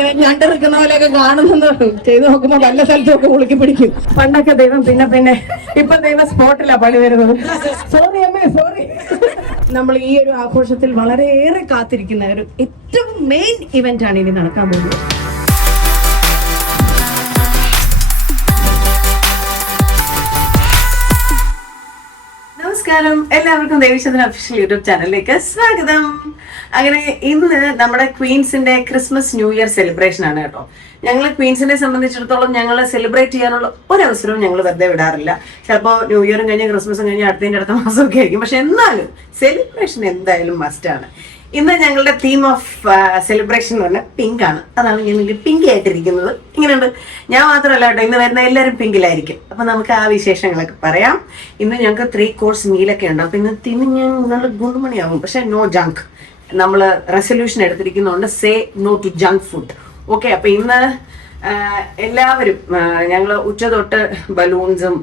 ഇങ്ങനെ ഞണ്ടെടുക്കുന്ന പോലെയൊക്കെ കാണുന്നു. ചെയ്ത് നോക്കുമ്പോ നല്ല സ്ഥലത്തൊക്കെ ഉളുക്കി പിടിക്കും. പണ്ടൊക്കെ ദൈവം പിന്നെ ഇപ്പൊ ദൈവം സ്പോട്ടിലാ പണി വരുന്നത്. സോറി അമ്മേ, സോറി. നമ്മൾ ഈ ഒരു ആഘോഷത്തിൽ വളരെയേറെ കാത്തിരിക്കുന്ന ഒരു ഏറ്റവും മെയിൻ ഇവന്റ് ആണ് ഇനി നടക്കാൻ പോകുന്നത്. നമസ്കാരം, എല്ലാവർക്കും ദേവിചന്ദ്രൻ ഒഫീഷ്യൽ യൂട്യൂബ് ചാനലിലേക്ക് സ്വാഗതം. അങ്ങനെ ഇന്ന് നമ്മുടെ ക്വീൻസിന്റെ ക്രിസ്മസ് ന്യൂ ഇയർ സെലിബ്രേഷൻ ആണ് കേട്ടോ. ഞങ്ങൾ ക്വീൻസിനെ സംബന്ധിച്ചിടത്തോളം ഞങ്ങൾ സെലിബ്രേറ്റ് ചെയ്യാനുള്ള ഒരവസരവും ഞങ്ങൾ വെറുതെ വിടാറില്ല. ചിലപ്പോൾ ന്യൂ ഇയറും കഴിഞ്ഞ് ക്രിസ്മസും കഴിഞ്ഞ് അടുത്ത മാസമൊക്കെ ആയിരിക്കും. പക്ഷെ എന്നാലും സെലിബ്രേഷൻ എന്തായാലും മസ്റ്റാണ്. ഇന്ന് ഞങ്ങളുടെ തീം ഓഫ് സെലിബ്രേഷൻ എന്ന് പറഞ്ഞാൽ പിങ്ക് ആണ്. അതാണ് ഞാൻ പിങ്ക് ആയിട്ടിരിക്കുന്നത്. ഇങ്ങനെയുണ്ട്. ഞാൻ മാത്രമല്ല കേട്ടോ, ഇന്ന് വരുന്ന എല്ലാവരും പിങ്കിലായിരിക്കും. അപ്പൊ നമുക്ക് ആ വിശേഷങ്ങളൊക്കെ പറയാം. ഇന്ന് ഞങ്ങൾക്ക് 3 കോഴ്സ് മീലൊക്കെ ഉണ്ട്. അപ്പൊ ഇന്ന് തിന്ന് ഞാൻ നല്ല ഗുണ്ടുമണിയാവും. പക്ഷെ നോ ജങ്ക്. നമ്മൾ റെസൊല്യൂഷൻ എടുത്തിരിക്കുന്നതുകൊണ്ട് say no to junk food. Okay. അപ്പൊ ഇന്ന് എല്ലാവരും ഞങ്ങൾ ഉച്ച തൊട്ട് ബലൂൺസും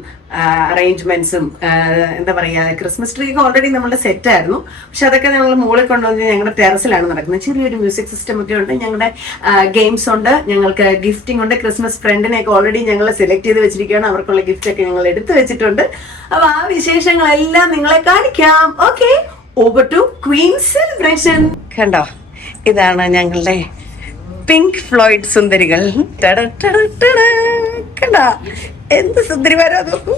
അറേഞ്ച്മെന്റ്സും എന്താ പറയാ, ക്രിസ്മസ് ട്രീ ഒക്കെ ഓൾറെഡി നമ്മുടെ സെറ്റ് ആയിരുന്നു. പക്ഷെ അതൊക്കെ ഞങ്ങൾ മുകളിൽ കൊണ്ടുവന്ന് ഞങ്ങളുടെ ടെറസിലാണ് നടക്കുന്നത്. ചെറിയൊരു മ്യൂസിക് സിസ്റ്റം ഒക്കെ ഉണ്ട്, ഞങ്ങളുടെ ഗെയിംസ് ഉണ്ട്, ഞങ്ങൾക്ക് ഗിഫ്റ്റിംഗ് ഉണ്ട്. ക്രിസ്മസ് ഫ്രണ്ടിനെയൊക്കെ ഓൾറെഡി ഞങ്ങൾ സെലക്ട് ചെയ്ത് വെച്ചിരിക്കുകയാണ്. അവർക്കുള്ള ഗിഫ്റ്റ് ഒക്കെ ഞങ്ങൾ എടുത്തു വെച്ചിട്ടുണ്ട്. അപ്പൊ ആ വിശേഷങ്ങളെല്ലാം നിങ്ങളെ കാണിക്കാം. Okay, over to queen celebration. കണ്ടോ, ഇതാണ് ഞങ്ങളുടെ പിങ്ക് ഫ്ലോയിഡ് സുന്ദരികൾ. കണ്ടോ എന്ത് സുന്ദരിമാരോ, നോക്കൂ,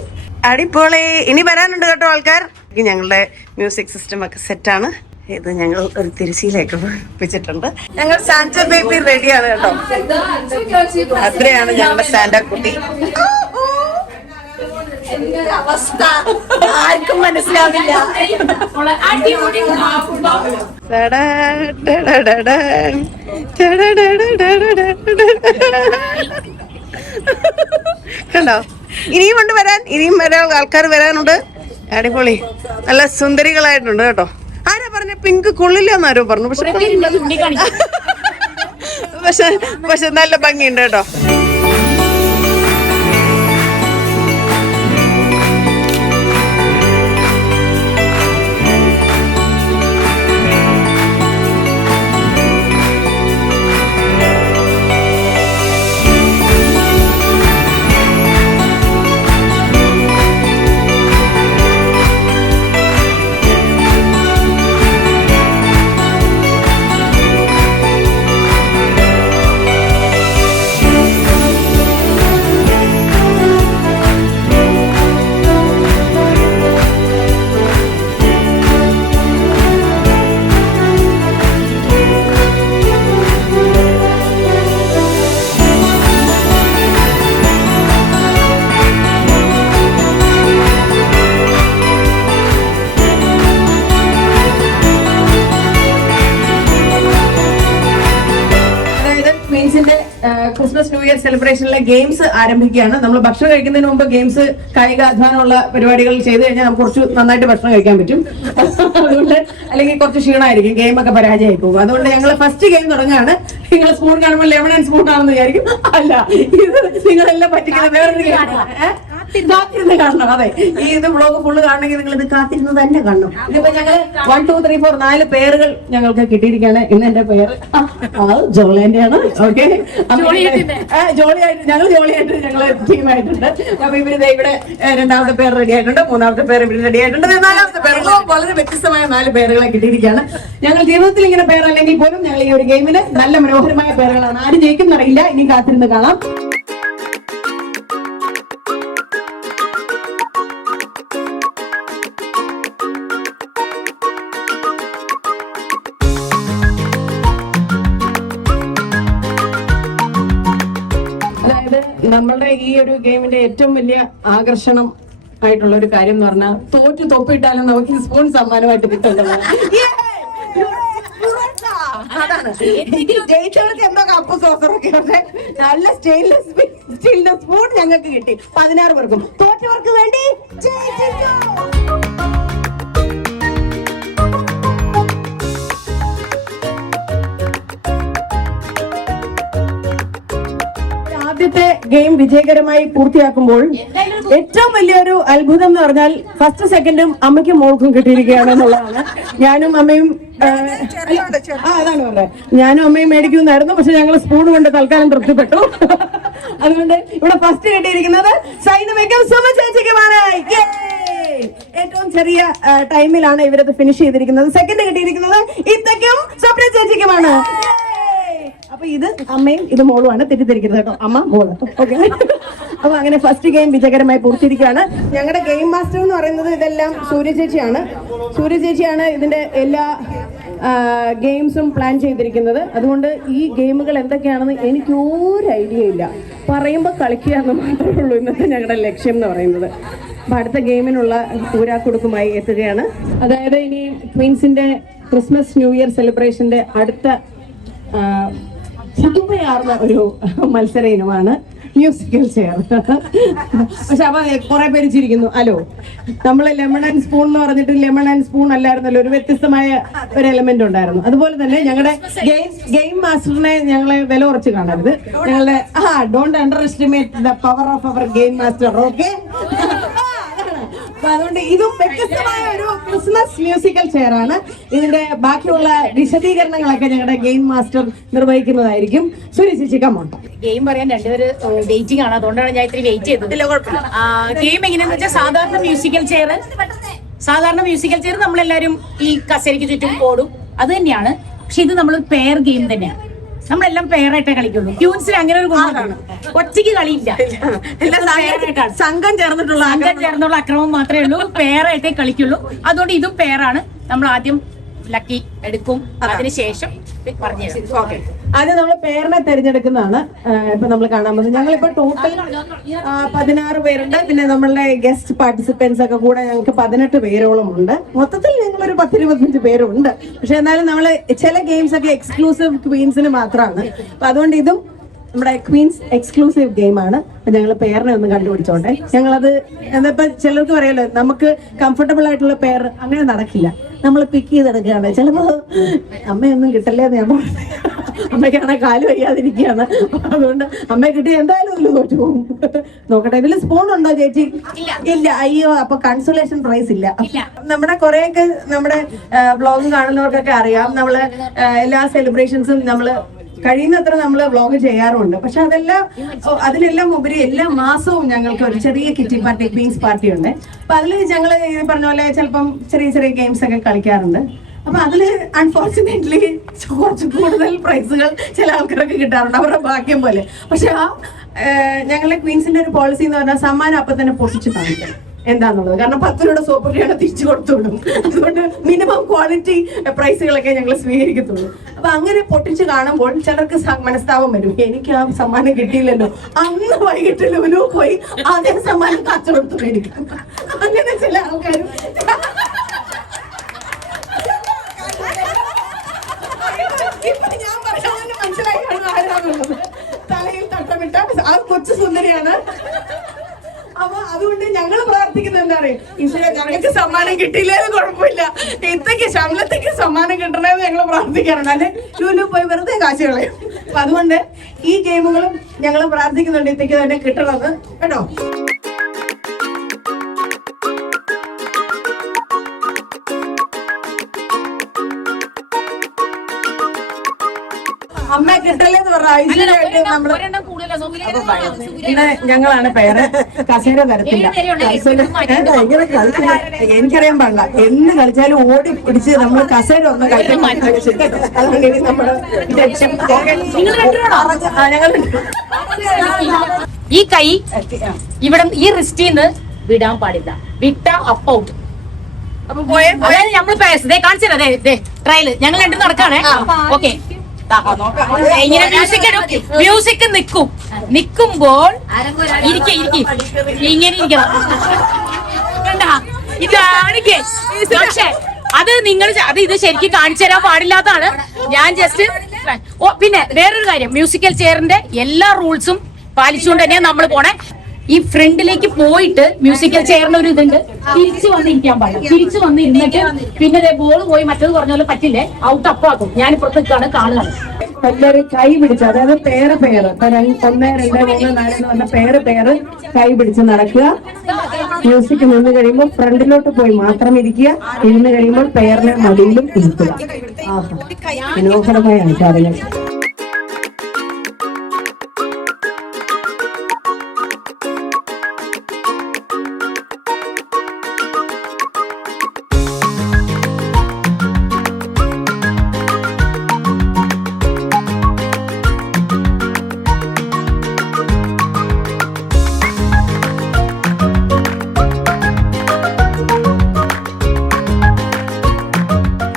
അടിപൊളി. ഇനി വരാനുണ്ട് കേട്ടോ ആൾക്കാർ. ഞങ്ങളുടെ മ്യൂസിക് സിസ്റ്റം ഒക്കെ സെറ്റാണ്. ഇത് ഞങ്ങൾ ഒരു തിരുശ്ശീലയൊക്കെ വെച്ചിട്ടുണ്ട്. ഞങ്ങൾ സാന്റ ബേബി റെഡിയാണ് കേട്ടോ. അത്രയാണ് ഞങ്ങളുടെ സാന്റ കുട്ടി. അവസ്ഥ ആർക്കും മനസ്സിലാവില്ല. കണ്ടോ, ഇനിയും കൊണ്ട് വരാൻ, ഇനിയും വരാൻ ആൾക്കാർ വരാനുണ്ട്. അടിപൊളി, നല്ല സുന്ദരികളായിട്ടുണ്ട് കേട്ടോ. ആരാ പറഞ്ഞ പിങ്ക് കൊള്ളില്ലെന്ന് ആരോ പറഞ്ഞു. പക്ഷെ നല്ല ഭംഗിയുണ്ട് കേട്ടോ. ക്രിസ്മസ് ന്യൂ ഇയർ സെലിബ്രേഷനിലെ ഗെയിംസ് ആരംഭിക്കുകയാണ്. നമ്മൾ ഭക്ഷണം കഴിക്കുന്നതിന് മുമ്പ് ഗെയിംസ്, കായിക അധ്വാനമുള്ള പരിപാടികൾ ചെയ്ത് കഴിഞ്ഞാൽ നമുക്ക് കുറച്ച് നന്നായിട്ട് ഭക്ഷണം കഴിക്കാൻ പറ്റും. അതുകൊണ്ട് അല്ലെങ്കിൽ കുറച്ച് ക്ഷീണമായിരിക്കും, ഗെയിമൊക്കെ പരാജയമായി പോകും. അതുകൊണ്ട് ഞങ്ങൾ ഫസ്റ്റ് ഗെയിം തുടങ്ങുകയാണ്. നിങ്ങൾ സ്പൂൺ കാണുമ്പോൾ ലെമൺ ആൻഡ് സ്പൂൺ ആണെന്ന് വിചാരിക്കും. അല്ല, ഇത് നിങ്ങളെല്ലാം പറ്റിക്കുന്നത് വേറൊരു ഗെയിമാണ്. കാത്തിരുന്ന് കാണണം. അതെ, ഈ ഇത് വ്ളോഗ് ഫുള്ള് കാണണമെങ്കിൽ നിങ്ങൾ ഇത് കാത്തിരുന്ന് തന്നെ കാണണം. ഇതിപ്പോ ഞങ്ങൾ 1 2 3 4 4 പേരുകൾ ഞങ്ങൾക്ക് കിട്ടിയിരിക്കുകയാണ്. ഇന്ന് എന്റെ പേര് ജോളിന്റെ ആണ്. ഓക്കെ, ജോളിയായിട്ട് ഞങ്ങൾ ടീമായിട്ടുണ്ട്. അപ്പൊ ഇവിടെ രണ്ടാമത്തെ പേര് റെഡി ആയിട്ടുണ്ട്, മൂന്നാമത്തെ പേര് ഇവിടെ റെഡി ആയിട്ടുണ്ട്, നാലാമത്തെ പേര്. വളരെ വ്യത്യസ്തമായ 4 പേരുകളെ കിട്ടിയിരിക്കുകയാണ്. ഞങ്ങൾ ജീവിതത്തിൽ ഇങ്ങനെ പേരല്ലെങ്കിൽ പോലും ഞങ്ങൾ ഈ ഒരു ഗെയിമിന് നല്ല മനോഹരമായ പേരുകളാണ്. ആര് ജയിക്കും എന്നറിയില്ല, ഇനി കാത്തിരുന്ന് കാണാം. നമ്മളുടെ ഈ ഒരു ഗെയിമിന്റെ ഏറ്റവും വലിയ ആകർഷണം ആയിട്ടുള്ള ഒരു കാര്യം എന്ന് പറഞ്ഞാൽ, തോറ്റു തൊപ്പിട്ടാലും നമുക്ക് സ്പൂൺ സമ്മാനമായിട്ട് കിട്ടുന്നത്. അതാണ് ജയിച്ചവർക്ക് എന്തോ കപ്പ് സോസറൊക്കെ ഉണ്ട്. നല്ല സ്റ്റെയിൻലെസ് സ്പൂൺ ഞങ്ങൾക്ക് കിട്ടി. 16 പേർക്കും. തോറ്റവർക്ക് വേണ്ടി ആദ്യത്തെ ഗെയിം വിജയകരമായി പൂർത്തിയാക്കുമ്പോൾ ഏറ്റവും വലിയൊരു അത്ഭുതം എന്ന് പറഞ്ഞാൽ ഫസ്റ്റ് സെക്കൻഡും അമ്മയ്ക്കും മോൾക്കും കിട്ടിയിരിക്കുകയാണ് എന്നുള്ളതാണ്. ഞാനും അമ്മയും അതാണ് പറഞ്ഞത്, ഞാനും അമ്മയും മേടിക്കുന്നായിരുന്നു. പക്ഷെ ഞങ്ങൾ സ്പൂൺ കൊണ്ട് തൽക്കാലം തൃപ്തിപ്പെട്ടു. അതുകൊണ്ട് ഇവിടെ ഫസ്റ്റ് കിട്ടിയിരിക്കുന്നത് സൈനമയ്ക്കും സുമ ചേച്ചിക്കുമാണ്. ഏറ്റവും ചെറിയ ടൈമിലാണ് ഇവരത് ഫിനിഷ് ചെയ്തിരിക്കുന്നത്. സെക്കൻഡ് കിട്ടിയിരിക്കുന്നത് ഇത്തയ്ക്കും സ്വപ്ന ചേച്ചിക്കുമാണ്. അപ്പൊ ഇത് അമ്മയും ഇത് മോളുമാണ്, തെറ്റിദ്ധരിക്കരുത് കേട്ടോ, അമ്മ മോള്. ഓക്കെ, അപ്പൊ അങ്ങനെ ഫസ്റ്റ് ഗെയിം വിജയകരമായി പൂർത്തിയിരിക്കുകയാണ്. ഞങ്ങളുടെ ഗെയിം മാസ്റ്റർ എന്ന് പറയുന്നത് ഇതെല്ലാം സൂര്യ ചേച്ചിയാണ്. സൂര്യ ചേച്ചിയാണ് ഇതിന്റെ എല്ലാ ഗെയിംസും പ്ലാൻ ചെയ്തിരിക്കുന്നത്. അതുകൊണ്ട് ഈ ഗെയിമുകൾ എന്തൊക്കെയാണെന്ന് എനിക്ക് ഒരു ഐഡിയ ഇല്ല. പറയുമ്പോൾ കളിക്കുക എന്ന് മാത്രമേ ഉള്ളൂ ഇന്നത്തെ ഞങ്ങളുടെ ലക്ഷ്യം എന്ന് പറയുന്നത്. അപ്പൊ അടുത്ത ഗെയിമിനുള്ള ഊരാക്കുടുക്കുമായി എത്തുകയാണ്. അതായത് ഇനി ക്വീൻസിന്റെ ക്രിസ്മസ് ന്യൂ ഇയർ സെലിബ്രേഷന്റെ അടുത്ത പുതുമയാർന്ന ഒരു മത്സര ഇനമാണ് മ്യൂസിക്കൽ ചെയർ. പക്ഷെ അപ്പൊ കുറെ പേര് ചിരിക്കുന്നു. ഹലോ, നമ്മള് ലെമൺ ആൻഡ് സ്പൂൺ എന്ന് പറഞ്ഞിട്ട് ലെമൺ ആൻഡ് സ്പൂൺ അല്ലായിരുന്നല്ലോ, ഒരു വ്യത്യസ്തമായ ഒരു എലമെന്റ് ഉണ്ടായിരുന്നു. അതുപോലെ തന്നെ ഞങ്ങളുടെ ഗെയിം മാസ്റ്ററിനെ ഞങ്ങളെ വില കുറച്ച് കാണരുത്. ഞങ്ങളുടെ don't underestimate the power of our game master. Okay, അതുകൊണ്ട് ഇതും വ്യത്യസ്തമായ ഒരു ക്രിസ്മസ് മ്യൂസിക്കൽ ചെയർ ആണ്. ഇതിന്റെ ബാക്കിയുള്ള വിശദീകരണങ്ങളൊക്കെ ഞങ്ങളുടെ ഗെയിം മാസ്റ്റർ നിർവഹിക്കുന്നതായിരിക്കും. സൂര്യ ചേച്ചി കമോൺ. ഗെയിം പറയാൻ രണ്ടുപേര് വെയിറ്റിംഗ് ആണ്, അതുകൊണ്ടാണ് ഞാൻ ഇത്തിരി വെയിറ്റ് ചെയ്തത്. ഗെയിം എങ്ങനെയാന്ന് വെച്ചാൽ സാധാരണ മ്യൂസിക്കൽ ചെയർ നമ്മളെല്ലാരും ഈ കസേരയ്ക്ക് ചുറ്റും ഓടും, അത് തന്നെയാണ്. പക്ഷെ ഇത് നമ്മൾ പെയർ ഗെയിം തന്നെയാണ്. നമ്മളെല്ലാം പെയറായിട്ടേ കളിക്കുള്ളൂ. ക്യൂൻസിന് അങ്ങനെ ഒരു ഗുണമാണ്, ഒറ്റയ്ക്ക് കളിയില്ല, സംഘം ചേർന്നിട്ടുള്ള അക്രമം മാത്രമേ ഉള്ളൂ. പെയറായിട്ടേ കളിക്കുള്ളൂ. അതുകൊണ്ട് ഇതും പെയറാണ്. നമ്മൾ ആദ്യം ലക്കി എടുക്കും, അതിനുശേഷം പറഞ്ഞു തരാം. ആദ്യം നമ്മൾ പേരിനെ തിരഞ്ഞെടുക്കുന്നതാണ് ഇപ്പൊ നമ്മൾ കാണാൻ പോകുന്നത്. ഞങ്ങളിപ്പോ ടോട്ടൽ 16 പേരുണ്ട്. പിന്നെ നമ്മളുടെ ഗസ്റ്റ് പാർട്ടിസിപ്പൻസ് ഒക്കെ കൂടെ ഞങ്ങൾക്ക് 18 പേരോളം ഉണ്ട്. മൊത്തത്തിൽ ഞങ്ങളൊരു 10-25 പേരുണ്ട്. പക്ഷെ എന്നാലും നമ്മള് ചില ഗെയിംസ് ഒക്കെ എക്സ്ക്ലൂസീവ് ക്വീൻസിന് മാത്രമാണ്. അപ്പൊ അതുകൊണ്ട് ഇതും നമ്മുടെ ക്വീൻസ് എക്സ്ക്ലൂസീവ് ഗെയിമാണ്. അപ്പൊ ഞങ്ങൾ പേരിനെ ഒന്ന് കണ്ടുപിടിച്ചോട്ടെ. ഞങ്ങളത് എന്താ ചിലർക്ക് പറയാലോ, നമുക്ക് കംഫർട്ടബിൾ ആയിട്ടുള്ള പേർ അങ്ങനെ നടക്കില്ല, നമ്മൾ പിക്ക് ചെയ്തെടുക്കുകയാണ്. ചിലപ്പോ അമ്മയൊന്നും കിട്ടല്ലേ എന്ന് ഞാൻ പറഞ്ഞു. അമ്മയ്ക്കാണെ കാല് വയ്യാതിരിക്കുകയാണ്. അതുകൊണ്ട് അമ്മയെ കിട്ടി എന്തായാലും ഇതിൽ തോറ്റു പോകും. നോക്കട്ടെ, ഇതിൽ സ്പൂൺ ഉണ്ടോ ചേച്ചി? ഇല്ല. അയ്യോ, അപ്പൊ കൺസോലേഷൻ പ്രൈസ് ഇല്ല. നമ്മുടെ കുറെയൊക്കെ നമ്മുടെ വ്ളോഗ് കാണുന്നവർക്കൊക്കെ അറിയാം, നമ്മള് എല്ലാ സെലിബ്രേഷൻസും നമ്മള് കഴിയുന്നത്ര നമ്മൾ വ്ളോഗ് ചെയ്യാറുണ്ട്. പക്ഷെ അതിലെല്ലാം ഉപരി എല്ലാ മാസവും ഞങ്ങൾക്ക് ഒരു ചെറിയ കിറ്റി പാർട്ടി, ക്വീൻസ് പാർട്ടി ഉണ്ട്. അപ്പൊ അതിൽ ഞങ്ങൾ പറഞ്ഞ പോലെ ചിലപ്പം ചെറിയ ഗെയിംസ് ഒക്കെ കളിക്കാറുണ്ട്. അപ്പൊ അതില് അൺഫോർച്ചുനേറ്റ്ലി കുറച്ച് കൂടുതൽ പ്രൈസുകൾ ചില ആൾക്കാർക്ക് കിട്ടാറുണ്ട്, അവരുടെ ഭാഗ്യം പോലെ. പക്ഷെ ഞങ്ങളെ ക്വീൻസിന്റെ ഒരു പോളിസി എന്ന് പറഞ്ഞാൽ സമ്മാനം അപ്പൊ തന്നെ പൊട്ടിച്ച് കാണിക്കണം എന്താന്നുള്ളത്. കാരണം 10 രൂപയുടെ സോപ്പൊക്കെയാണ് തിരിച്ചു കൊടുത്തോളും. അതുകൊണ്ട് മിനിമം ക്വാളിറ്റി പ്രൈസുകളൊക്കെ ഞങ്ങൾ സ്വീകരിക്കത്തുള്ളൂ. അപ്പൊ അങ്ങനെ പൊട്ടിച്ച് കാണുമ്പോൾ ചിലർക്ക് മനസ്താപം വരും, എനിക്ക് ആ സമ്മാനം കിട്ടിയില്ലല്ലോ, അന്ന് വൈകിട്ട് ലുലു പോയി അതേ സമ്മാനം കച്ചവടത്ത് മേടിക്കും. അങ്ങനെ ചില ആൾക്കാരും ഞാൻ പറയാൻ മനസ്സിലാക്കാണ് ആരാന്നുള്ളത്. തലയിൽ തട്ടമിട്ട ആ കൊച്ചു സുന്ദരിയാണ്. അപ്പൊ അതുകൊണ്ട് ഞങ്ങൾ പ്രാർത്ഥിക്കുന്നത് എന്താ പറയുക, ഈശ്വര ഞങ്ങൾക്ക് സമ്മാനം കിട്ടിയില്ലേന്ന് കുഴപ്പമില്ല, ഇത്തയ്ക്ക് ശമ്പളത്തേക്ക് സമ്മാനം കിട്ടണമെന്ന് ഞങ്ങൾ പ്രാർത്ഥിക്കാറുണ്ട്. അല്ലെ ലുലു പോയി വെറുതെ കാശ് കളയും. അപ്പൊ അതുകൊണ്ട് ഈ ഗെയിമുകളും ഞങ്ങൾ പ്രാർത്ഥിക്കുന്നുണ്ട് ഇത്തയ്ക്ക് തന്നെ കിട്ടണമെന്ന് കേട്ടോ. അമ്മ കിട്ടല്ലേന്ന് പറഞ്ഞ നമ്മള് പിന്നെ ഞങ്ങളാണ് പേര്. കസേര തരത്തില്ല, ഇങ്ങനെ കളിച്ചില്ല. എനിക്കറിയാൻ പാടില്ല, എന്ന് കളിച്ചാലും ഓടി പിടിച്ച് നമ്മൾ കസേര ഒന്ന് കളിക്കാൻ. അതുകൊണ്ട് നമ്മള് ഈ കൈ ഇവിടെ ഈ റിസ്റ്റിന്ന് വിടാൻ പാടില്ല, വിട്ട അപ്പ് ഔട്ട്. അതായത് നമ്മൾ കാണിച്ചതേ ട്രയല് ഞങ്ങൾ രണ്ടും നടക്കാണേ. ഓക്കെ, ഇങ്ങനെ മ്യൂസിക് നിക്കുമ്പോൾ ഇങ്ങനെ ഇരിക്കണം. ഇതാണ് പക്ഷേ ഇത് ശരിക്കും കാണിച്ചു തരാൻ പാടില്ലാത്തതാണ്. ഞാൻ ജസ്റ്റ് പിന്നെ വേറൊരു കാര്യം, മ്യൂസിക്കൽ ചെയറിന്റെ എല്ലാ റൂൾസും പാലിച്ചുകൊണ്ട് തന്നെയാണ് നമ്മൾ പോണേ. ഈ ഫ്രണ്ടിലേക്ക് പോയിട്ട് മ്യൂസിക്കൽ ചെയറിന് ഒരു ഇതുണ്ട്, തിരിച്ചു വന്നിരിക്കാൻ പാടില്ല. തിരിച്ചു വന്നിരുന്നിട്ട് പിന്നെ ബോൾ പോയി മറ്റേത് പറഞ്ഞ പോലെ പറ്റില്ലേ, ഔട്ട് അപ്പാക്കും. ഞാൻ ഇപ്പുറത്തേക്കാണ് കാണുകയാണ്. എല്ലാവരും കൈ പിടിച്ച്, അതായത് പേര് 1 2 3 4 പറഞ്ഞ പേര് കൈ പിടിച്ച് നടക്കുക. മ്യൂസിക് നിന്ന് കഴിയുമ്പോൾ ഫ്രണ്ടിലോട്ട് പോയി മാത്രം ഇരിക്കുക. ഇരുന്ന് കഴിയുമ്പോൾ പേരിനെ മടിയിലും ഇരുത്തുക. മനോഹരമായ ആചാരങ്ങൾ.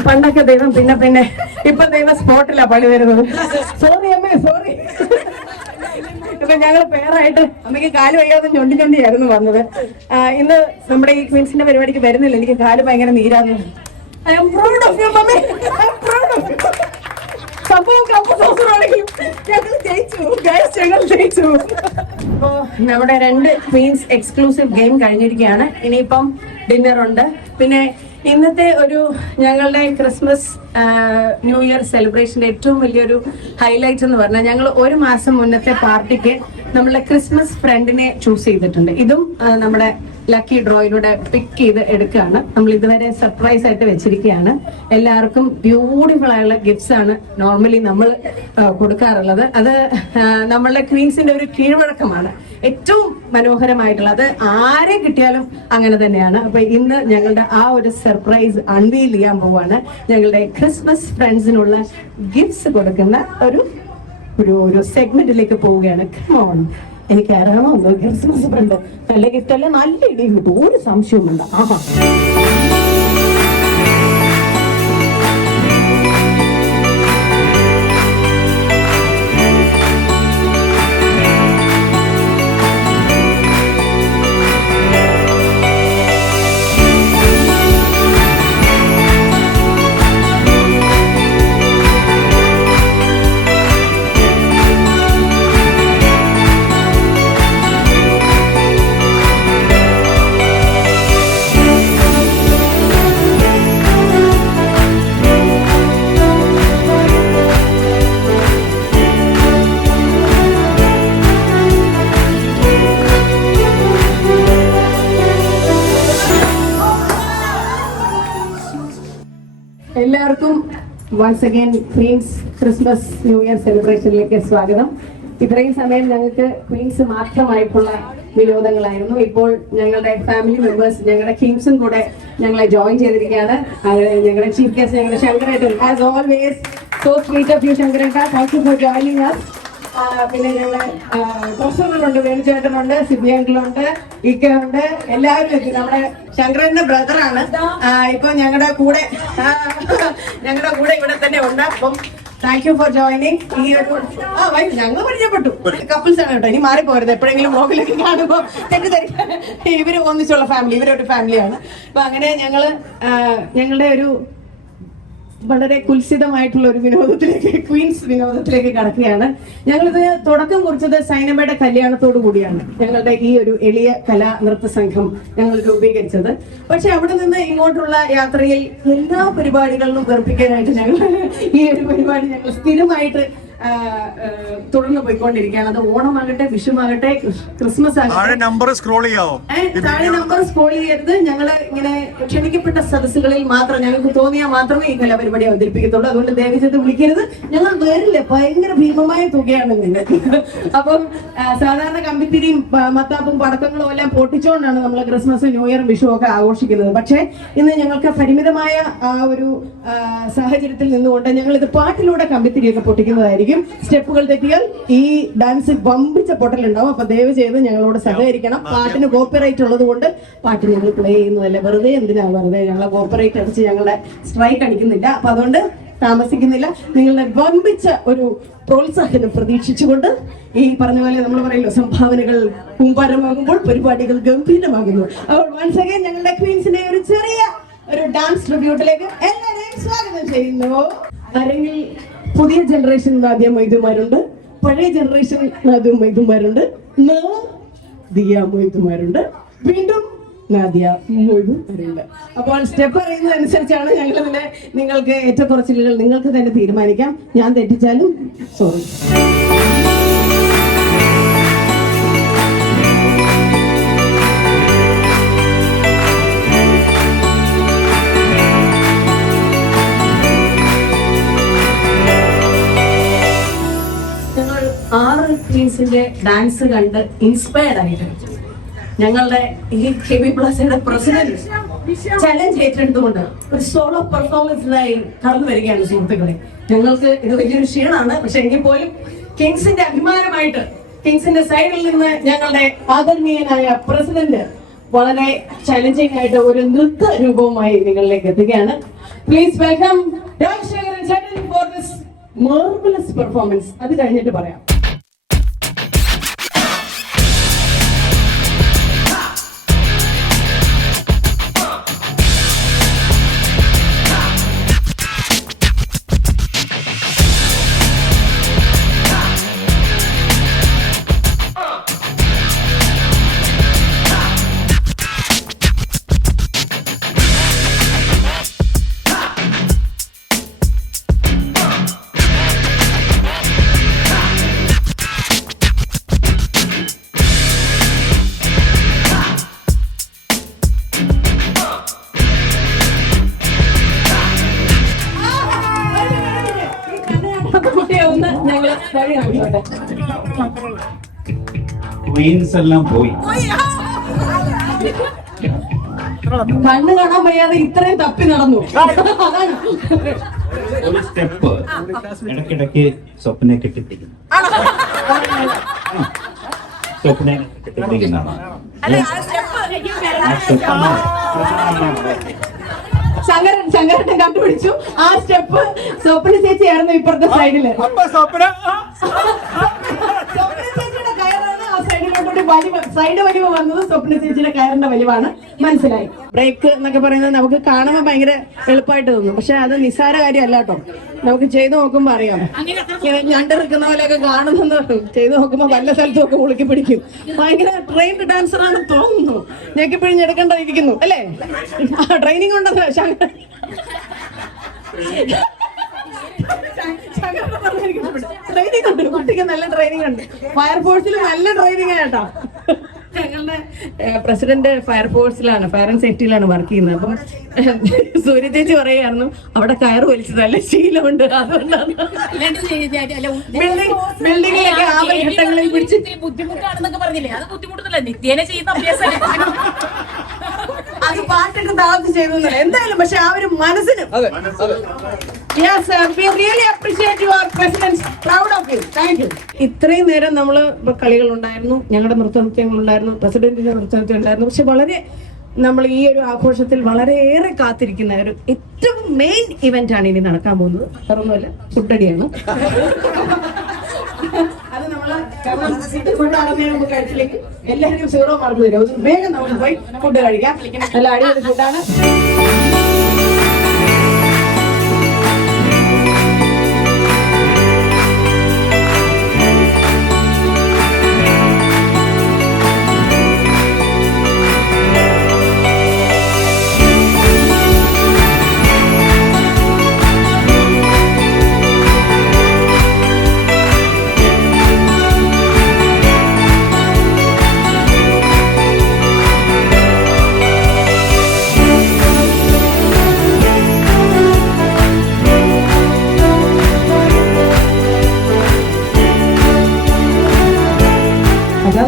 പണ്ടൊക്കെ ദൈവം പിന്നെ ഇപ്പൊ ദൈവം സ്പോട്ടിലാ പണി വരുന്നത്. സോറി അമ്മേ, സോറി. ഇപ്പൊ ഞങ്ങൾ പേരായിട്ട് അമ്മയ്ക്ക് കാല് വയ്യാതെ ഞൊണ്ടിയായിരുന്നു വന്നത്. ഇന്ന് നമ്മുടെ ഈ ക്വീൻസിന്റെ പരിപാടിക്ക് വരുന്നില്ല, എനിക്ക് കാല് ഭയങ്കര നീരാന്ന്. I am proud of you mummy, I am proud of you. സംഭവം കമ്പസോസറാണെങ്കിലും ഞങ്ങൾ ജയിച്ചു. ഇപ്പോ നമ്മുടെ 2 ക്വീൻസ് എക്സ്ക്ലൂസീവ് ഗെയിം കഴിഞ്ഞിരിക്കുകയാണ്. ഇനിയിപ്പം ഡിന്നറുണ്ട്. പിന്നെ ഇന്നത്തെ ഒരു ഞങ്ങളുടെ ക്രിസ്മസ് ന്യൂ ഇയർ സെലിബ്രേഷന്റെ ഏറ്റവും വലിയൊരു ഹൈലൈറ്റ് എന്ന് പറഞ്ഞാൽ ഞങ്ങൾ 1 മാസം മുന്നത്തെ പാർട്ടിക്ക് നമ്മളെ ക്രിസ്മസ് ഫ്രണ്ടിനെ ചൂസ് ചെയ്തിട്ടുണ്ട്. ഇതും നമ്മുടെ ലക്കി ഡ്രോയിലൂടെ പിക്ക് ചെയ്ത് എടുക്കുകയാണ്. നമ്മൾ ഇതുവരെ സർപ്രൈസ് ആയിട്ട് വെച്ചിരിക്കുകയാണ്. എല്ലാവർക്കും ബ്യൂട്ടിഫുൾ ആയുള്ള ഗിഫ്റ്റ്സ് ആണ് നോർമലി നമ്മൾ കൊടുക്കാറുള്ളത്. അത് നമ്മളുടെ ക്വീൻസിന്റെ ഒരു കീഴ്വഴക്കമാണ്. ഏറ്റവും മനോഹരമായിട്ടുള്ളത് ആരെ കിട്ടിയാലും അങ്ങനെ തന്നെയാണ്. അപ്പൊ ഇന്ന് ഞങ്ങളുടെ ആ ഒരു സർപ്രൈസ് അൺവീൽ ചെയ്യാൻ പോവാണ്. ഞങ്ങളുടെ ക്രിസ്മസ് ഫ്രണ്ട്സിനുള്ള ഗിഫ്റ്റ്സ് കൊടുക്കുന്ന ഒരു സെഗ്മെന്റിലേക്ക് പോവുകയാണ്. എനിക്ക് അറിയാമോ ക്രിസ്മസ് ഫ്രണ്ട് നല്ല ഗിഫ്റ്റ് അല്ല, നല്ല ഇടിയും കിട്ടും, ഒരു സംശയവുമില്ല. എല്ലാവർക്കും once again queens Christmas new year സെലിബ്രേഷനിലേക്ക് സ്വാഗതം. ഇത്രയും സമയം ഞങ്ങൾക്ക് ക്വീൻസ് മാത്രമായിട്ടുള്ള വിനോദങ്ങളായിരുന്നു. ഇപ്പോൾ ഞങ്ങളുടെ ഫാമിലി മെമ്പേഴ്സ്, ഞങ്ങളുടെ കിങ്സും കൂടെ ഞങ്ങളെ ജോയിൻ ചെയ്തിരിക്കുകയാണ്. ഞങ്ങളുടെ ചീഫ് ഗസ്റ്റ് ഞങ്ങളുടെ ശങ്കരേട്ടൻ, as always so sweet of you ശങ്കരേട്ട, thank you for joining us. പിന്നെ ഞങ്ങളുടെ പ്രൊഫസറുകളുണ്ട്, വേണുചേട്ടനുണ്ട്, സിബിയങ്കിളുണ്ട്, ഇക്കയുണ്ട്, എല്ലാവരും എത്തി. നമ്മുടെ ശങ്കരന്റെ ബ്രദറാണ് ഇപ്പൊ ഞങ്ങളുടെ കൂടെ ഇവിടെ തന്നെ ഉണ്ട്. അപ്പം താങ്ക് യു ഫോർ ജോയിനിങ്. ഈ ഒരു ഞങ്ങൾ പരിചയപ്പെട്ടു, കപ്പിൾസ് ആണ് കേട്ടോ, ഇനി മാറിപ്പോരുത്. എപ്പോഴെങ്കിലും ബ്ലോഗിലൊക്കെ കാണുമ്പോൾ തെറ്റിദ്ധരിക്കാൻ, ഇവര് ഒന്നിച്ചുള്ള ഫാമിലി, ഇവരൊരു ഫാമിലിയാണ്. അപ്പൊ അങ്ങനെ ഞങ്ങളുടെ ഒരു വളരെ കുൽസിതമായിട്ടുള്ള ഒരു വിനോദത്തിലേക്ക്, ക്വീൻസ് വിനോദത്തിലേക്ക് കടക്കുകയാണ്. ഞങ്ങളിത് തുടക്കം കുറിച്ചത് സൈനബയുടെ കല്യാണത്തോടു കൂടിയാണ് ഞങ്ങളുടെ ഈ ഒരു എളിയ കലാ നൃത്ത സംഘം ഞങ്ങൾ രൂപീകരിച്ചത്. പക്ഷെ അവിടെ നിന്ന് ഇങ്ങോട്ടുള്ള യാത്രയിൽ എല്ലാ പരിപാടികളിലും വെറുപ്പിക്കാനായിട്ട് ഞങ്ങൾ ഈ ഒരു പരിപാടി ഞങ്ങൾ സ്ഥിരമായിട്ട് തുടർന്ന് പോയിക്കൊണ്ടിരിക്കുകയാണ്. അത് ഓണമാകട്ടെ, വിഷുമാകട്ടെ, ക്രിസ്മസ് ആകട്ടെ, താഴെ നമ്പർ സ്ക്രോൾ ചെയ്യരുത്. ഞങ്ങള് ഇങ്ങനെ ക്ഷണിക്കപ്പെട്ട സദസ്സുകളിൽ മാത്രം, ഞങ്ങൾക്ക് തോന്നിയാൽ മാത്രമേ ഈ കലാപരിപാടി അവതരിപ്പിക്കത്തുള്ളൂ. അതുകൊണ്ട് ദയവിച്ചത് വിളിക്കരുത്, ഞങ്ങൾ വരില്ല. ഭയങ്കര ഭീമമായ തുകയാണ് നിങ്ങൾക്ക്. അപ്പം സാധാരണ കമ്പിത്തിരിയും മത്താപ്പും പടക്കങ്ങളും എല്ലാം പൊട്ടിച്ചുകൊണ്ടാണ് നമ്മൾ ക്രിസ്മസ്, ന്യൂ ഇയറും വിഷുവും ഒക്കെ ആഘോഷിക്കുന്നത്. പക്ഷെ ഇന്ന് ഞങ്ങൾക്ക് പരിമിതമായ ആ ഒരു സാഹചര്യത്തിൽ നിന്നുകൊണ്ട് ഞങ്ങൾ ഇത് പാട്ടിലൂടെ കമ്പിത്തിരിയൊക്കെ പൊട്ടിക്കുന്നതായിരിക്കും. സ്റ്റെപ്പുകൾ തെറ്റിയാൽ ഈ ഡാൻസ് വമ്പിച്ച പൊട്ടലുണ്ടാവും. അപ്പൊ ദയവ് ചെയ്ത് ഞങ്ങളോട് സഹകരിക്കണം. പാട്ടിന് കോപ്പിറൈറ്റ് ഉള്ളത് കൊണ്ട് പാട്ട് ഞങ്ങൾ പ്ലേ ചെയ്യുന്നതല്ല. വെറുതെ ഞങ്ങളെ കോപ്പിറൈറ്റ് അടിച്ച് ഞങ്ങളുടെ സ്ട്രൈക്ക് അടിക്കുന്നില്ല. അപ്പൊ അതുകൊണ്ട് താമസിക്കുന്നില്ല. നിങ്ങളുടെ വമ്പിച്ച ഒരു പ്രോത്സാഹനം പ്രതീക്ഷിച്ചുകൊണ്ട് ഈ പറഞ്ഞ പോലെ നമ്മൾ പറയല്ലോ, സംഭാവനകൾ കൂമ്പാരമാകുമ്പോൾ പരിപാടികൾ ഗംഭീരമാകുന്നു. അപ്പോൾ വൺസ് അഗൈൻ ഞങ്ങളുടെ ക്വീൻസിന്റെ ഒരു ചെറിയ ഡാൻസ് ട്രിബ്യൂട്ടിലേക്ക് എല്ലാവരെയും സ്വാഗതം ചെയ്യുന്നു. അല്ലെങ്കിൽ പുതിയ ജനറേഷൻ ആദ്യം മൈദുമാരുണ്ട്, പഴയ ജനറേഷൻ ആദ്യം മൈദുമാരുണ്ട്. ദിയ മൊയ്തുമാരുണ്ട്, വീണ്ടും നാദിയ മൊയ്തു വരുന്നുണ്ട്. അപ്പോൾ സ്റ്റെപ്പ് അറിയുന്നതനുസരിച്ചാണ് ഞങ്ങൾ ഇതിന്റെ നിങ്ങൾക്ക് ഏറ്റക്കുറച്ചിലുകൾ നിങ്ങൾക്ക് തന്നെ തീരുമാനിക്കാം. ഞാൻ തെറ്റിച്ചാലും സോറി. ഞങ്ങൾ 6 ടീംസിന്റെ ഡാൻസ് കണ്ട് ഇൻസ്പയർഡ് ആയിട്ട് ഞങ്ങളുടെ ഈ കെബി പ്ലസയുടെ പ്രസിഡന്റ് ചലഞ്ച് ഏറ്റെടുത്തുകൊണ്ട് ഒരു സോളോ പെർഫോമൻസിനായി കടന്നു വരികയാണ് സുഹൃത്തുക്കളെ. ഞങ്ങൾക്ക് ഇത് വലിയൊരു ക്ഷീണമാണ്, പക്ഷെ എങ്കിൽ പോലും കിങ്സിന്റെ അഭിമാനമായിട്ട് കിങ്സിന്റെ സൈഡിൽ നിന്ന് ഞങ്ങളുടെ ആദരണീയനായ പ്രസിഡന്റ് വളരെ ചലഞ്ചിങ് ആയിട്ട് ഒരു നൃത്ത രൂപവുമായി നിങ്ങളിലേക്ക് എത്തുകയാണ്. പ്ലീസ് വെൽക്കം രാജശേഖരൻ ചേട്ടൻ ഫോർ ദിസ് മാർവലസ് പെർഫോമൻസ്. അത് കഴിഞ്ഞിട്ട് പറയാം. ക്വീൻസ് എല്ലാം പോയി. കണ്ണ് കാണാൻ വയ്യാതെ ഇത്രയും തപ്പി നടന്നു. ഒരു സ്റ്റെപ്പ് ഇടയ്ക്കിടയ്ക്ക് സ്വപ്നെ കെട്ടിപ്പിടിക്കുന്നു. സ്വപ്നെ കെട്ടിപ്പിടിക്കുന്നതാണ്. ശങ്കരട്ടൻ കണ്ടുപിടിച്ചു ആ സ്റ്റെപ്പ്. സ്വപ്ന ചേച്ചി ആയിരുന്നു ഇപ്പുറത്തെ സൈഡില്. സൈഡ് വലിവ് വന്നത് സ്വപ്ന ചേച്ചിയുടെ കയറിന്റെ വലിവാണ്. മനസ്സിലായി. ബ്രേക്ക് എന്നൊക്കെ പറയുന്നത് നമുക്ക് കാണുമ്പോൾ ഭയങ്കര എളുപ്പമായിട്ട് തോന്നും, പക്ഷെ അത് നിസ്സാര കാര്യമല്ല കേട്ടോ. നമുക്ക് ചെയ്തു നോക്കുമ്പോ അറിയാം. ഞണ്ടിരിക്കുന്ന പോലെയൊക്കെ കാണുമെന്ന് ചെയ്തു നോക്കുമ്പോ വല്ല സ്ഥലത്തും ഒക്കെ ഉളുക്കി പിടിക്കും. ഭയങ്കര ട്രെയിൻഡ് ഡാൻസർ ആണ് തോന്നുന്നു. ഞെക്കിപ്പിഴിഞ്ഞെടുക്കേണ്ടിയിരിക്കുന്നു അല്ലേ? ട്രെയിനിങ് ഉണ്ടെന്ന് ശങ്കർ ട്രെയിനിങ് ഉണ്ട്. കുട്ടിക്ക് നല്ല ട്രെയിനിങ് ഉണ്ട്. ഫയർഫോഴ്സിൽ നല്ല ട്രെയിനിങ് കേട്ടോ. ഞങ്ങളുടെ പ്രസിഡന്റ് ഫയർഫോഴ്സിലാണ്, ഫയർ ആൻഡ് സേഫ്റ്റിയിലാണ് വർക്ക് ചെയ്യുന്നത്. അപ്പം സൂര്യ ചേച്ചി പറയുമായിരുന്നു അവിടെ കയറ് വലിച്ചത് നല്ല ശീലമുണ്ട്, അതുകൊണ്ടാണ് ബിൽഡിങ്ങിലൊക്കെ ആപൽഘട്ടങ്ങളിൽ പിടിച്ച് ബുദ്ധിമുട്ടാണെന്നൊക്കെ പറഞ്ഞില്ലേ? അത് ബുദ്ധിമുട്ടല്ല, നിത്യേന ചെയ്യുന്ന അഭ്യാസം. അത് പാട്ടൊക്കെ താഴ്ത്തി ചെയ്തു എന്തായാലും, പക്ഷെ ആ ഒരു മനസ്സിന് ഇത്രയും നേരം നമ്മള് കളികൾ ഉണ്ടായിരുന്നു, ഞങ്ങളുടെ നൃത്തനൃത്യങ്ങൾ ഉണ്ടായിരുന്നു, പ്രസിഡന്റിന്റെ നൃത്തനൃത്യം ഉണ്ടായിരുന്നു. പക്ഷെ വളരെ നമ്മൾ ഈ ഒരു ആഘോഷത്തിൽ വളരെയേറെ കാത്തിരിക്കുന്ന ഒരു ഏറ്റവും മെയിൻ ഇവന്റ് ആണ് ഇനി നടക്കാൻ പോകുന്നത്. വേറൊന്നുമല്ല, ഫുഡടിയാണ്. അത് നമ്മള് ഫുഡ് കഴിച്ചില്ലെങ്കിൽ എല്ലാവരും 0 മാർക്ക് തരും. വേഗം നമുക്ക് പോയി ഫുഡ് കഴിക്കാം. നല്ല അടിപൊളി ഫുഡാണ്.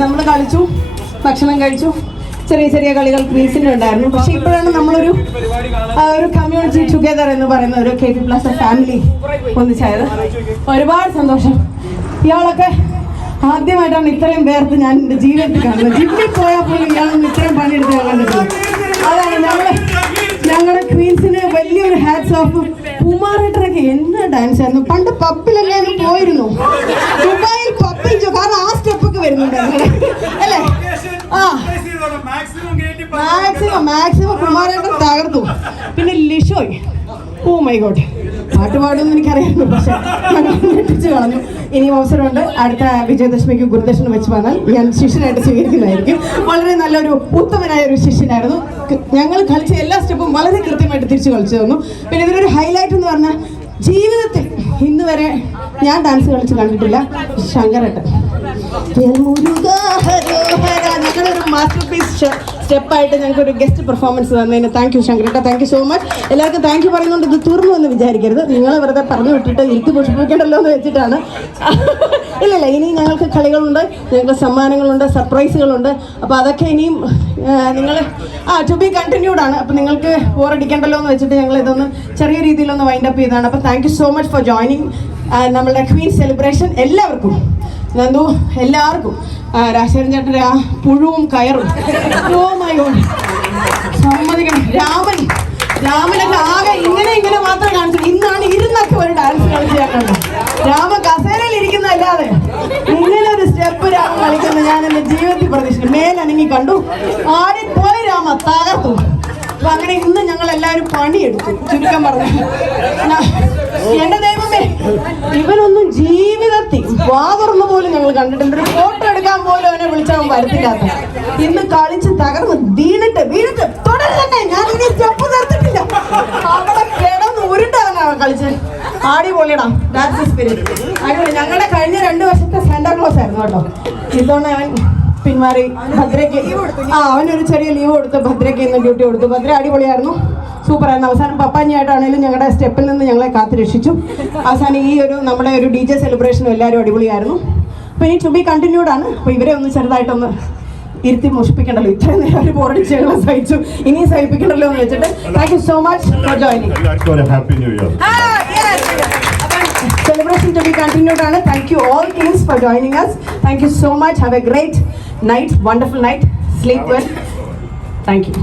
നമ്മൾ കളിച്ചു, ഭക്ഷണം കഴിച്ചു, ചെറിയ ചെറിയ കളികൾ ക്വീൻസിന് ഉണ്ടായിരുന്നു. പക്ഷെ ഇപ്പോഴാണ് നമ്മളൊരു കമ്മ്യൂണിറ്റി ടുഗദർ എന്ന് പറയുന്ന ഒരു കെ പി പ്ലസ് ഫാമിലി ഒന്നിച്ചായത്. ഒരുപാട് സന്തോഷം. ഇയാളൊക്കെ ആദ്യമായിട്ടാണ് ഇത്രയും പേർക്ക് ഞാൻ എൻ്റെ ജീവിതത്തിൽ കാണുന്നത്. ജിമ്മിൽ പോയാൽ പോലും ഇയാളൊന്നും ഇത്രയും പണിയെടുത്ത് കണ്ടിട്ടില്ല. അതാണ് ഞങ്ങളുടെ ക്വീൻസിന് വലിയൊരു ഹാറ്റ്സ് ഓഫ്. കുമാരേട്ടനൊക്കെ എന്നാ ഡാൻസ് ആയിരുന്നു. പണ്ട് പബ്ബിലെല്ലാം പോയിരുന്നു, ദുബായിൽ പബ്ബിൽ, കാരണം ആ സ്റ്റെപ്പൊക്കെ വരുന്നുണ്ട് അല്ലേ? ആ മാക്സിമം കുമാരേട്ടൻ തകർത്തു. പിന്നെ ലിഷോയ്, ഓ മൈ ഗോഡ്, പാട്ട് പാടുമെന്ന് എനിക്കറിയാമല്ലോ, പക്ഷെ ഞെട്ടിച്ച് കളഞ്ഞു. ഇനിയും അവസരമുണ്ട്. അടുത്ത വിജയദശമിക്ക് ഗുരുദക്ഷിണ വെച്ച് വന്നാൽ ഞാൻ ശിഷ്യനായിട്ട് സ്വീകരിക്കുന്നതായിരിക്കും. വളരെ നല്ലൊരു ഉത്തമനായ ഒരു ശിഷ്യനായിരുന്നു. ഞങ്ങൾ കളിച്ച എല്ലാ സ്റ്റെപ്പും വളരെ കൃത്യമായിട്ട് തിരിച്ചു കളിച്ചു തന്നു. പിന്നെ ഇതിനൊരു ഹൈലൈറ്റ് എന്ന് പറഞ്ഞാൽ ജീവിതത്തിൽ ഇന്ന് വരെ ഞാൻ ഡാൻസ് കളിച്ച് കണ്ടിട്ടില്ല. ശങ്കരേട്ടൻ ഞങ്ങളൊരു മാസ്റ്റർ പീസ് സ്റ്റെപ്പായിട്ട് ഞങ്ങൾക്കൊരു ഗസ്റ്റ് പെർഫോമൻസ് തന്നതിന് താങ്ക് യു ശങ്കരേട്ട, താങ്ക് യു സോ മച്ച്. എല്ലാവർക്കും താങ്ക് യു പറയുന്നുണ്ട്. ഇത് തീർന്നു എന്ന് വിചാരിക്കരുത്. നിങ്ങളെ വെറുതെ പറഞ്ഞു വിട്ടിട്ട് ഇരുത്തി പുഷ്പിക്കണ്ടല്ലോ എന്ന് വെച്ചിട്ടാണ്. ഇല്ലല്ല, ഇനി ഞങ്ങൾക്ക് കളികളുണ്ട്, ഞങ്ങൾക്ക് സമ്മാനങ്ങളുണ്ട്, സർപ്രൈസുകളുണ്ട്. അപ്പോൾ അതൊക്കെ ഇനിയും നിങ്ങൾ ടു ബി കണ്ടിന്യൂഡ് ആണ്. അപ്പോൾ നിങ്ങൾക്ക് ബോറടിക്കണ്ടല്ലോ എന്ന് വെച്ചിട്ട് ഞങ്ങൾ ഇതൊന്ന് ചെറിയ രീതിയിലൊന്ന് വൈൻഡ് അപ്പ് ചെയ്തതാണ്. അപ്പോൾ thank you so much for joining നമ്മളുടെ ക്വീൻ സെലിബ്രേഷൻ. എല്ലാവർക്കും നന്ദു, എല്ലാവർക്കും രാജശേഖരൻ ചേട്ടൻ്റെ ആ പുഴുവും കയറും സമ്മതിക്കണം. രാമനൊക്കെ ആകെ ഇങ്ങനെ മാത്രം കാണിച്ചു. ഇന്നാണ് ഇരുന്നൊക്കെ ഒരു ഡാൻസ് കളിച്ചാൽ രാമ കസേരയിൽ ഇരിക്കുന്നതല്ലാതെ ഇങ്ങനെ ഒരു സ്റ്റെപ്പ് രാമ കളിക്കുന്നത് ഞാൻ എൻ്റെ ജീവിതത്തിൽ പ്രതീക്ഷിച്ചു. മേലനങ്ങി കണ്ടു, ആടിപ്പോയി രാമ തകർത്തു. അപ്പൊ അങ്ങനെ ഇന്ന് ഞങ്ങൾ എല്ലാവരും പണിയെടുത്തു. ചുരുക്കം പറഞ്ഞു, എന്റെ ദൈവമേ, ഇവനൊന്നും ജീവിതത്തിൽ വാതുറന്ന പോലും ഞങ്ങൾ കണ്ടിട്ടില്ല. ഒരു ഫോട്ടോ എടുക്കാൻ പോലും അവനെ വിളിച്ചവൻ വരത്തില്ലാത്ത. ഇന്ന് കളിച്ച് തകർന്ന് വീണിട്ട് തുടരുതന്നെ. ഞാൻ ഇനി സ്റ്റെപ്പ് നിർത്തിട്ടില്ല. അവിടെ കിടന്ന് ഉരുണ്ടവനാണ് കളിച്ച്. അടിപൊളിയടാ, ദാറ്റ്സ് സ്പിരിറ്റ്. അടിപൊളി. ഞങ്ങളുടെ കഴിഞ്ഞ 2 വർഷത്തെ സാന്റാക്ലോസ് ആയിരുന്നു കേട്ടോ. ഇതോടെ അവൻ പിന്മാറി. ഭദ്രയ്ക്ക് അവനൊരു ചെറിയ ലീവ് കൊടുത്ത് ഭദ്രയ്ക്ക് ഇന്ന് ഡ്യൂട്ടി കൊടുത്തു. ഭദ്ര അടിപൊളിയായിരുന്നു, സൂപ്പറായിരുന്നു. അവസാനം പപ്പാഞ്ഞിയായിട്ടാണെങ്കിലും ഞങ്ങളുടെ സ്റ്റെപ്പിൽ നിന്ന് ഞങ്ങളെ കാത്തു രക്ഷിച്ചു. അവസാനം ഈ ഒരു നമ്മുടെ ഒരു DJ സെലിബ്രേഷനും എല്ലാവരും അടിപൊളിയായിരുന്നു. അപ്പോൾ ഇനി ടു ബി കണ്ടിന്യൂഡ് ആണ്. അപ്പോൾ ഇവരെ ഒന്ന് ചെറുതായിട്ടൊന്ന് ഇരുത്തി മോഷിപ്പിക്കണ്ടല്ലോ. ഇത്രയും നേരം അവർ ബോറടിച്ച് ഞങ്ങളെ സഹിച്ചു, ഇനിയും സഹിപ്പിക്കണ്ടല്ലോ എന്ന് വെച്ചിട്ട് thank you so much for joining. Celebration to be continued ആണ്. Thank you all kings for joining us. Thank you so much. Have a great night, wonderful night. Sleep well. Thank you.